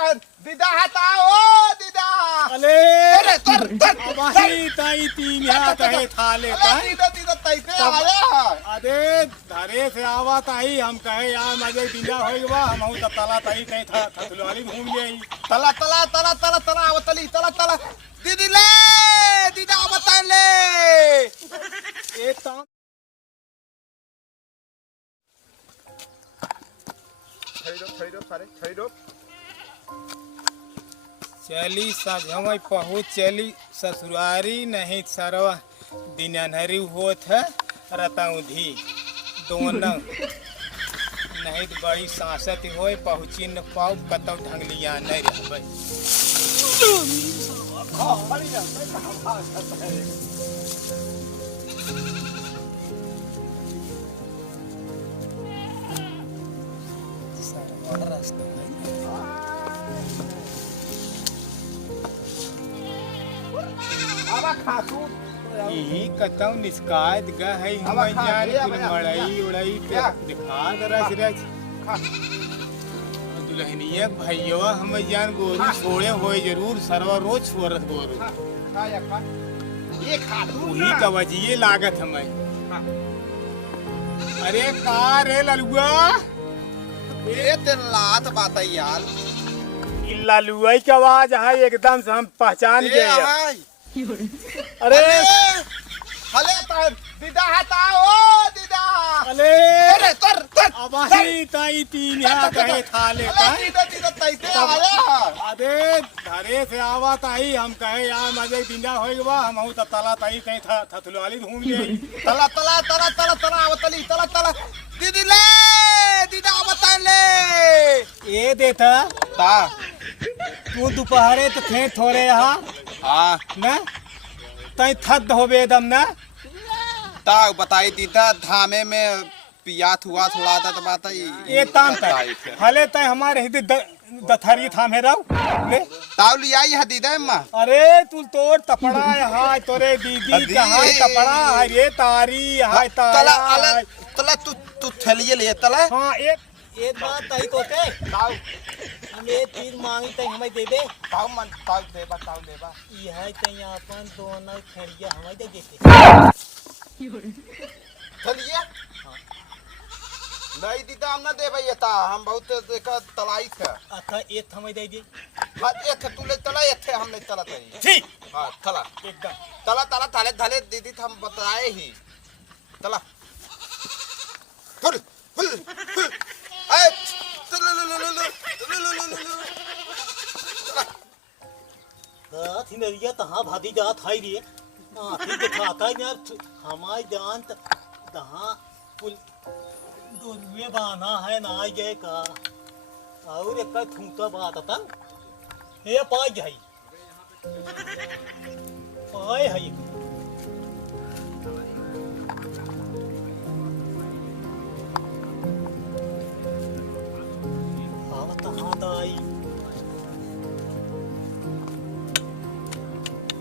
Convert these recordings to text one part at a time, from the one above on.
तर दीदा हटाओ दीदा अले अरे तर वही ताई तीन हाथ है थाले ताई दीदा दीदा तैसे आया अरे धरे से आवा ताई हम कहे यार मजे दिंदा होइबा हम हूं तला ताई कहीं था थथलवाली घूम ले तला तला तला तला तला आवतली तला तला दीदी ले दीदा आवतन ले एक काम छैरो सारे छैरो चली सजमई पहुँच चली ससुरारी नहीं सरवा दिनहरी होत है रतौधी दोनों नहीं तो बड़ी सांसत होए पहुँची न पाऊ कतौ ढंग लिया नहीं रहबै रास्ता आवा खासू यही कतौ निष्कायत ग है हम जान कुल मड़ई उड़ई के दिखा दरस रच दुल्हनिया भैया हम जान गोरू छोड़े होए जरूर सरवा रोज छोरत गोरू खा या खा ये खासू वही कवजिए लागत हमें अरे का रे ललुआ ये तेन लात बात है यार ललुआ की आवाज है एकदम से हम पहचान ये गए हाय अरे हले तर दीदा हटाओ दीदा अरे अरे तर अबही ताई तीन हाथ है थाले ताई दीदा दीदा तैसे आया अरे धरे से आवा ताई हम कहे यार मजे दिंदा होइबा हम हूं तला ताई कहीं था थथलवाली घूम ले तला तला तला तला तला आवतली तला तला दीदी ले दीदा आवतन ले ये देता ता तू दोपहरे तो थे थोड़े यहाँ हां न तई थद होबे एकदम न ता बताई दीदा धामे में पियात हुआ थोड़ा था तो बात ये ताम कर हले तय हमारे हित दथरी थामे रहो ले ताव लिया है दीदा अम्मा अरे तू तोड़ तपड़ा है तोरे दीदी कहाँ तपड़ा है ये तारी है तला तारा तला तू तू थलिए ले तला हाँ एक बात तई तो के ताव हम ये तीर मांगी तई हमें दे दे ताव मन ताव देबा यह तई अपन दोनों खड़िया हमें दे देते थलिए नहीं दीदा हम ना दे भैया ता हम बहुत देखा तलाई थे अच्छा एक हमें दे दे हां ये तू ले तला ये थे हम ले तला तई ठीक हां तला एकदम तला तला थाले थाले दीदी हम बताए ही तला फुल फुल ए थिनरिया तहां भादी जा थाई रे हां ठीक दिखाता है यार हमारी जान तहां पुल दोनवे बाना है ना आ गए का और एक ठूंका बात था ये पाई जाई पाए है हाँ तहां दाई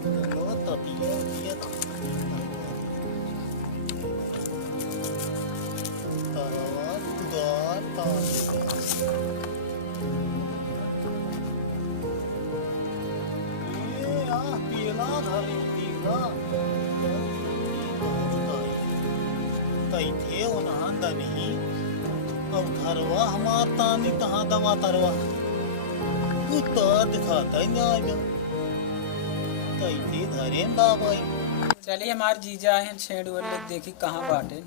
दोनों तपिया दिया था नहीं अब धरवा हमार तानी तहाँ दवा तरवा उतर दिखाता ही ना कैसे धरे बाबा चलिए हमारे जीजा हैं छेड़ वाले देखी कहाँ बाटे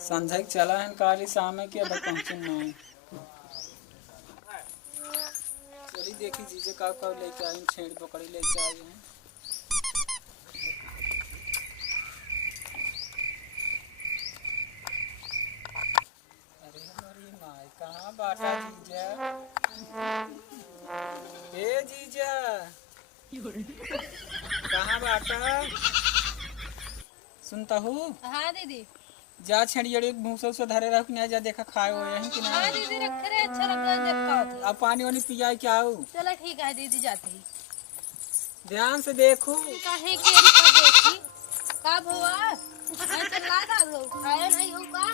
संझा चला है काली शाम के अब पहुँचे नहीं चलिए देखी जीजा कब लेके आए छेड़ पकड़ी लेके आए हैं अरे हमारी माई कहाँ बाटा जीजा ए जीजा कहाँ बाटा सुनता हूँ हाँ दीदी जा छेड़िए भूसा उसा धरे रहो कि नहीं जा देखा खाए हुए हैं कि हाँ नहीं दीदी रख रहे अच्छा लग रहा है देख का अब पानी वानी पिया क्या हो चलो ठीक है दीदी जाते ही ध्यान से देखो काहे के रिका देखी कब हुआ मैं चला था हो खाया नहीं हो का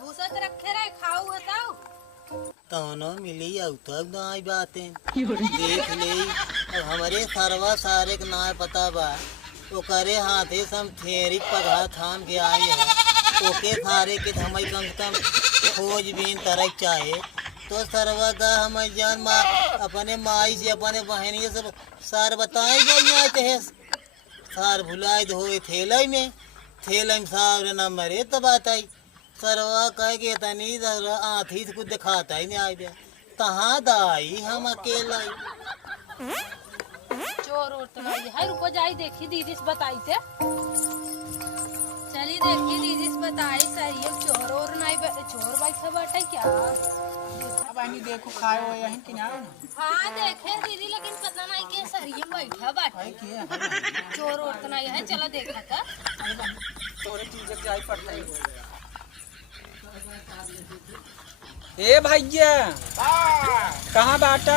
भूसा तो रखे रहे खाओ बताओ तौनो मिली अब तक ना आई बातें देख ले। अब हमारे सरवा सारे के ना पता बा वो करे हाथे से हम थेरी पगहा थाम के आए हैं ओके सारे के हमें कम से कम खोजबीन तरक चाहे तो सरवा का हमें जान माँ अपने माई से अपने बहनी से सार बताए गई चाहे सार भुलाए धोए थेलई में सार न मरे तो बात आई सरवा कह के तनी आँथी से कुछ दिखाता ही नहीं आई बे कहाँ दाई हम अकेला चोर और तो नहीं है। रुको जाई देखी दीदी से बताई थे। चली देखी दीदी से बताई सही है चोर और नहीं चोर बैठा बैठा क्या। अब आनी देखो खाए हो यहीं कि ना हाँ देखे दीदी लेकिन पता नहीं के सही में बैठा बैठा चोर और तो नहीं है। चलो देखा था तोरे चीज जाई पड़ता है। ए भैया कहाँ बाटा?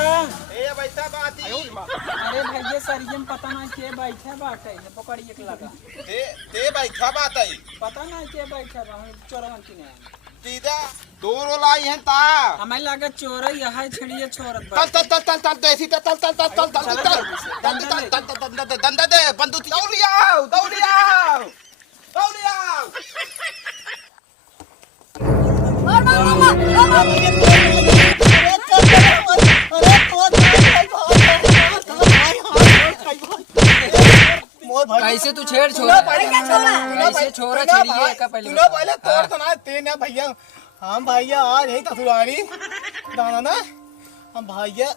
ए बैठा बाती अरे भैया सरिये में पता नहीं के बैठे बाटे पकड़िए के लगा ते बैठा बाती पता नहीं के बैठे बा चोरवन की नहीं दीदा दो रोल आई हैं ता हमें लगा चोर यह छिड़िए छोरत बा तल तल तल तल देसी तल तल तल तल तल तल दंदा दे बंदूक दौड़ियाओ दौड़ियाओ दौड़ियाओ कैसे तू छेड़ छोड़ा कैसे छोरा छेड़िए का पहले पहले तोड़ तो ना तेने भैया हम भैया आज यही तसुरारी दाना ना हम भैया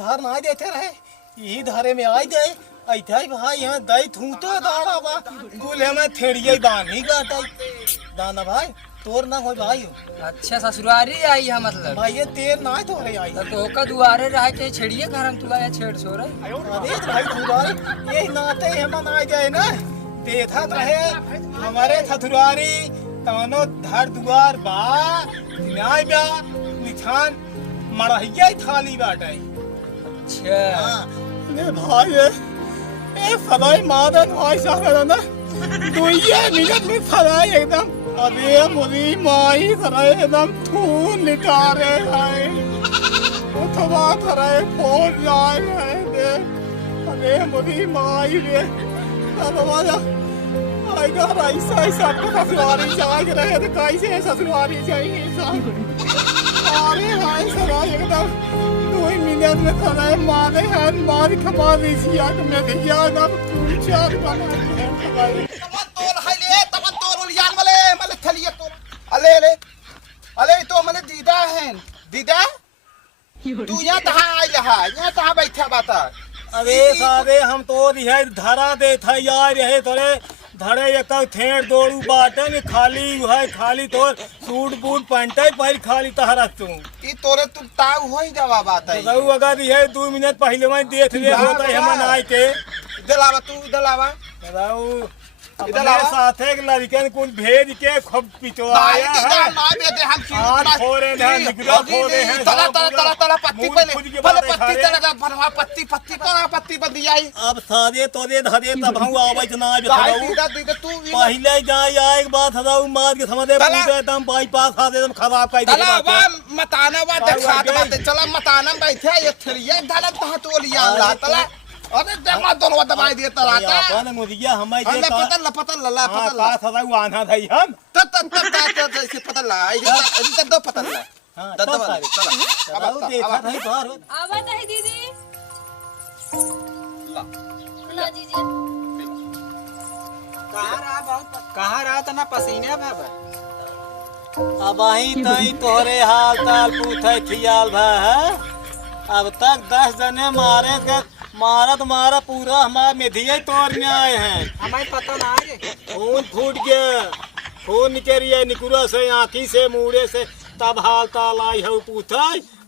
धर ना देते रहे यही धारे में आई गए ऐसा ही भाई यहाँ दही थूतो दाना बा गुले में थेड़िए बांधी गाता दाना भाई तोर ना हो भाई अच्छा ससुरारी आई है मतलब भैया तेर ना तोरे आई तो का दुआरे रह के छेड़िए घर हम तुला छेड़ छोड़ अरे भाई थुरारी ये नाते हम ना जाए ना देखा रहे हमारे थथुरारी तानो धर दुआर बा न्याय बा निछान मड़हिया थाली बाटे अच्छा ने भाई ए सदाई मादन भाई साहब ना दुइये मिनट में सदाई एकदम अरे मोरी माई सदाई एकदम खून निकारे है उठवा थरे फोन जाए है दे अरे मोरी माई रे अरवाजा आएगा ऐसा ऐसा ससुरारी जाग रहे तो कैसे ससुरारी चाहिए अरे भाई सदाई एकदम 2 मिनट में सदाई मारे हैं मारी खमा दीजिए कि मैं दिया ना चार बना है तोल है ले तमन तोल यान मले थलिए तो अले ले अले तो मले दीदा है दीदा तू यहाँ कहाँ आई रहा यहाँ कहाँ बैठा बाता अरे सारे हम तो रिहे धरा दे था यार रहे थोड़े धरे एक थेड़ दौड़ू बाटे में खाली है खाली तो सूट बूट पहनते पर खाली तहरा तू की तोरे तू ताऊ हो ही जवा बात है तो अगर ये 2 मिनट पहले मैं देख ले होता है हम आए के दलावा तू दलावा दलाऊ इधर साथे एक लड़कन कुल भेज के खूब पिटवाया है ना बेटे हम हाथ फोड़े हैं निगरा फोड़े हैं तला तला तला तला पत्ती पहले पत्ती तला भरवा पत्ती पत्ती पर पत्ती बंदी आई अब सारे तोरे धरे तब हम आवे जना बताओ तू पहले जाए एक बात हदाऊ मार के समझे पूरे एकदम बाईपास आ दे खराब कर दे चला मताना वा दिखात बात चला मताना बैठे ये थरिया डाला तो लिया ला तला अरे देखा दोनों दबाई दिए तलाता अपन मुदिया हमें जे पतल लला पतल का सदा आना थई हम तब से पतल ला इधर दो पतल ला हां दब चला अब देखा थई बाहर आवत है दीदी ला दीजिए कहाँ रहा तना पसीने बाबा अब आई तई तोरे हाल ताल पूछे खियाल भा है अब तक 10 जने मारे के मारा पूरा हमारा मेधिया तोड़ने आए हैं हमें पता ना है खून फूट गया खून निकलिए निकुरा से आँखी से मुड़े से तब हाल ताल आई है पूछा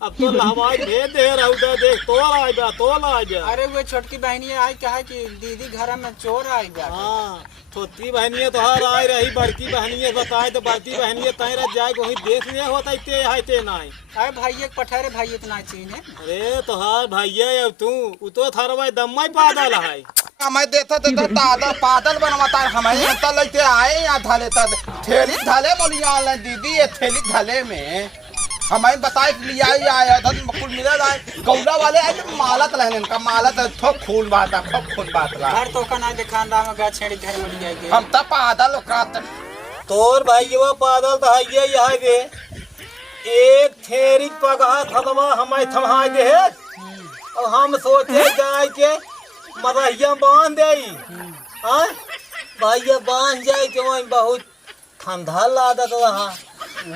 अब तो हवाई भेज दे रहा देख तोल आ जा अरे वो छोटकी बहनी आई कहा कि दीदी घर में चोर आई बा हाँ छोटी बहनी तोहार आई रही बड़की बहनी बताए तो बड़की बहनी तय जाए वही देख लिया होता इतने है ते ना अरे भाई पठारे भाई इतना चीन है अरे तोहार भैया अब तू तो थारवा दम्मा ही पादल है हमें देता दादा पादल बनवाता है हमें यहाँ लेते आए यहाँ धाले थैली धाले बोलिया दीदी ये थैली धाले में हमें बताए कि लिया ही आया था कुल मिला जाए गौला वाले आए तो मालत रहने इनका मालत थोक खून बात है खूब खून बात रहा घर तो का ना दिखांदा में गा छेड़ी घर में लिया के हम तब आधा लोग का तोर भाई ये वो पादल था ये यहाँ दे एक थेरी पगहा थलवा हमें थमा दे और हम सोचे जाए के मरहिया बांध दे भाई ये बांध जाए क्यों बहुत ठंडा लागत रहा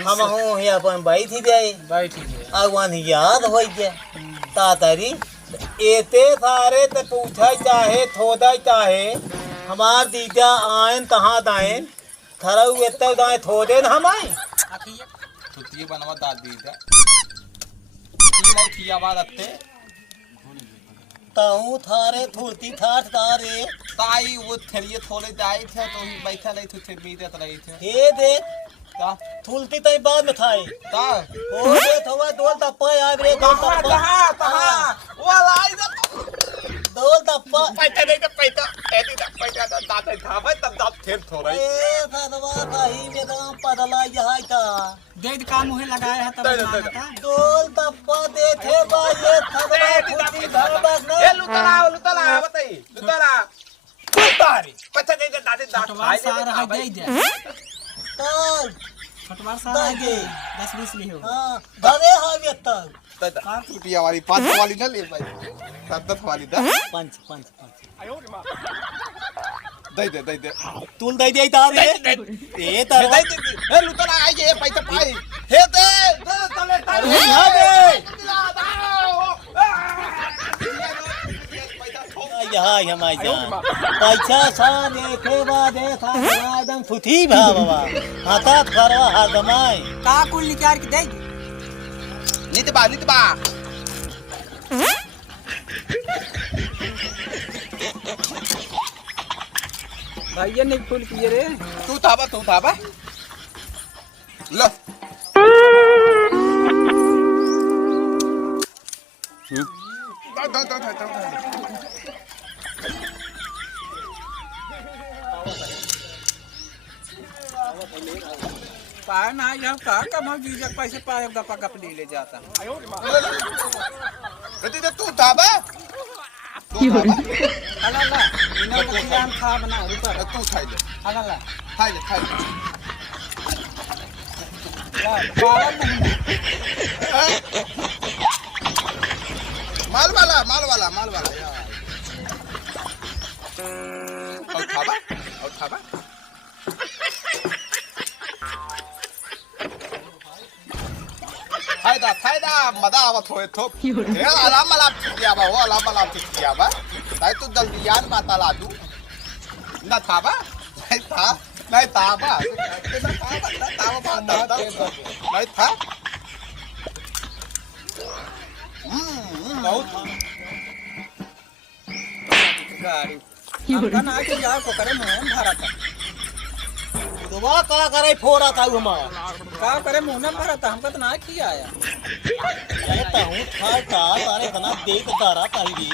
हम हो या अपन बैठ जाए बैठ गए अगवान याद हो गया तातरी एते सारे ते पूछा चाहे थोड़ा चाहे हमार दीदा आयन तहाँ दायन थरऊ एते दाए थोड़े न हमाय छुट्टी बनवा दादी दा नहीं थिया बात अत्ते ताऊ थारे थोड़ी थाट तारे ताई वो थेरिए थोड़े जाए थे तो ही बैठा नहीं थे बीते रही थे हे दे ता थुलती तई बाद में थाई ता ओ दे थवा दोल तप्पा याद रे दोल तप्पा वो लाई दा दोल तप्पा पैसा नहीं तो पैसा ऐसी दा पैसा दा दाते था भाई तब दात थेर थोड़ा ए थदवा ताही में तो पदला यहाँ था देद का मुहे लगाया है तब दोल तप्पा दे थे बा ये थदवा थुलती घर बस ए लुतला बताई लुतला तारी पैसा नहीं तो दाते दात छटवार सारा है दे दे ताल छटवार सारा है दे 10-20 ली हो हाँ धरे हावे तक छुट्टिया वाली 5 वाली ना ले भाई 7 वाली दा पंच पंच पंच दे दे तुल दे दे ता दे ए तर दे दे ए लुतला आई ये पैसा पाई हे दे तले अरे यहाँ दे यहाँ हमारे जान पैसा सा देखे बादे था एकदम सुथी भा बाबा हाथा करवा हर दमाई का कुल निकाल के दे नित बा भैया नहीं फूल किए रे तू थाबा लो पाए ना यह का कम जीजा पैसे पाए गपा गप ले जाता तू थाबा अला ला इना को जान खा बना ऊपर तू खाई ले अला ला खाई ले ला पावन नहीं माल वाला यार और थाबा फायदा मजा आवत होए तो हे आराम दिया बा वो आराम दिया बा ताई तू जल्दी यार माता ला दू ना थाबा नहीं थाबा नहीं था बहुत गाड़ी हमका ना के जा को करे मुंह में भरा था दुआ का करे फोड़ा था हमारा का करे मुंह में भरा था हमका तो ना किया आया कहता हूँ था तारे बना देख तारा ताही